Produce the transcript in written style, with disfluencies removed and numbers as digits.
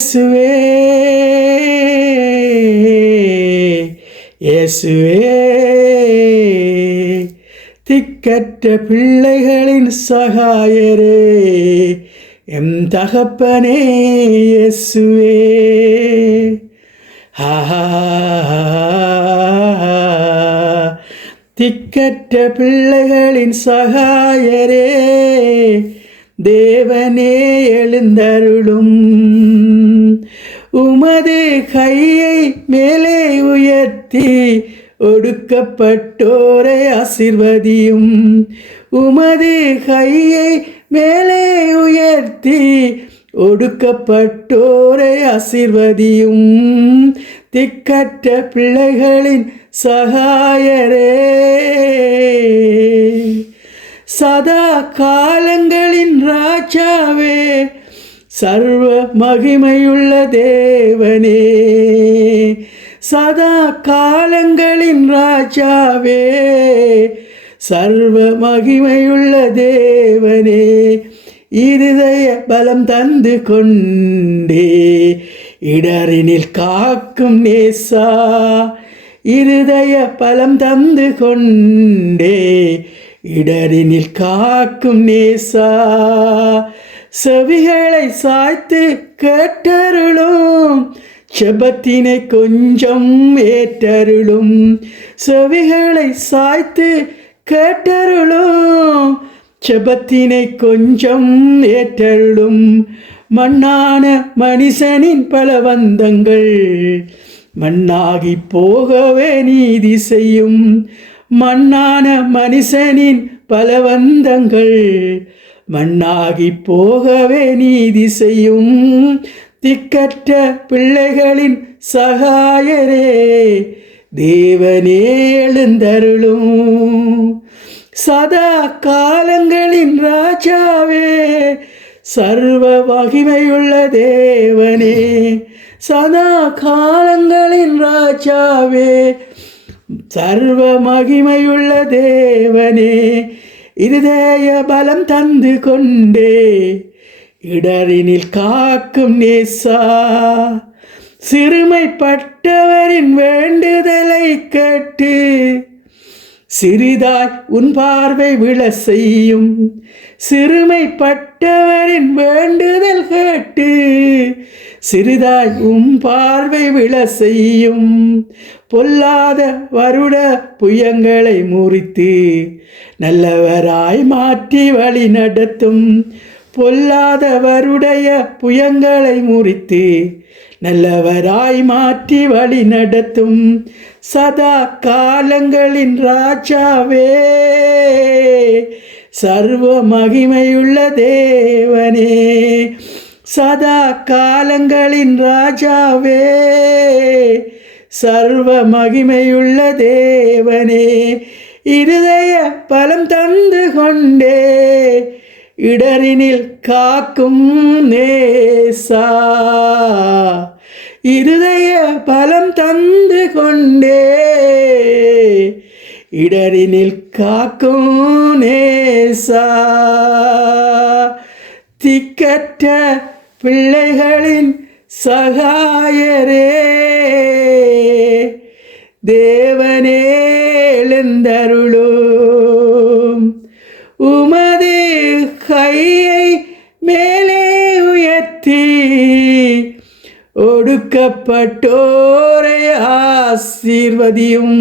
இயேசுவே இயேசுவே திக்கற்ற பிள்ளைகளின் சகாயரே எம் தகப்பனே இயேசுவே திக்கற்ற பிள்ளைகளின் சகாயரே தேவனே எழுந்தருளும் உமது கையை மேலே உயர்த்தி ஒடுக்கப்பட்டோரை ஆசீர்வதியும் உமது கையை மேலே உயர்த்தி ஒடுக்கப்பட்டோரை ஆசீர்வதியும் திக்கற்ற பிள்ளைகளின் சகாயரே சதா காலங்களின் ராஜாவே சர்வ மகிமையுள்ள தேவனே சதா காலங்களின் ராஜாவே சர்வ மகிமையுள்ள தேவனே இருதய பலம் தந்து கொண்டே இடரினில் காக்கும் நேசா இருதய பலம் தந்து கொண்டே இடரினில் காக்கும் நேசா செவிகளை சாய்த்து கேட்டருளும் செபத்தினை கொஞ்சம் ஏற்றருளும் செவிகளை சாய்த்து கேட்டருளும் செபத்தினை கொஞ்சம் ஏற்றருளும் மண்ணான மனுஷனின் பலவந்தங்கள் மண்ணாகி போகவே நீதி செய்யும் மண்ணான மனுஷனின் பலவந்தங்கள் மண்ணாகி போகவே நீதி செய்யும் திக்கற்ற பிள்ளைகளின் சகாயரே தேவனே எழுந்தருளும் சதா காலங்களின் ராஜாவே சர்வ மகிமையுள்ள தேவனே சதா காலங்களின் ராஜாவே சர்வ மகிமையுள்ள தேவனே இருதய பலம் தந்து கொண்டே இடரினில் காக்கும் நேசா சிறுமைப்பட்டவரின் வேண்டுதலை கேட்டு சிறிதாய் உன் பார்வை விழ செய்யும் சிறுமைப்பட்டவரின் வேண்டுதல் கேட்டு சிறிதாய் உன் பார்வை விழ செய்யும் பொல்லாத வருட புயங்களை முறித்து நல்லவராய் மாற்றி வழி நடத்தும் பொல்லாதவருடைய புயங்களை முறித்து நல்லவராய் மாற்றி வழி நடத்தும் சதா காலங்களின் ராஜாவே சர்வ மகிமையுள்ள தேவனே சதா காலங்களின் ராஜாவே சர்வ மகிமையுள்ள தேவனே இருதய பலம் தந்து கொண்டே இடரினில் காக்கும் நேசா இருதய பலம் தந்து கொண்டே இடரினில் காக்கும் நேசா திக்கற்ற பிள்ளைகளின் சகாயரே தேவனே எழுந்தருளும் உமது கையை மேலே உயர்த்தி ஒடுக்கப்பட்டோரை ஆசீர்வதியும்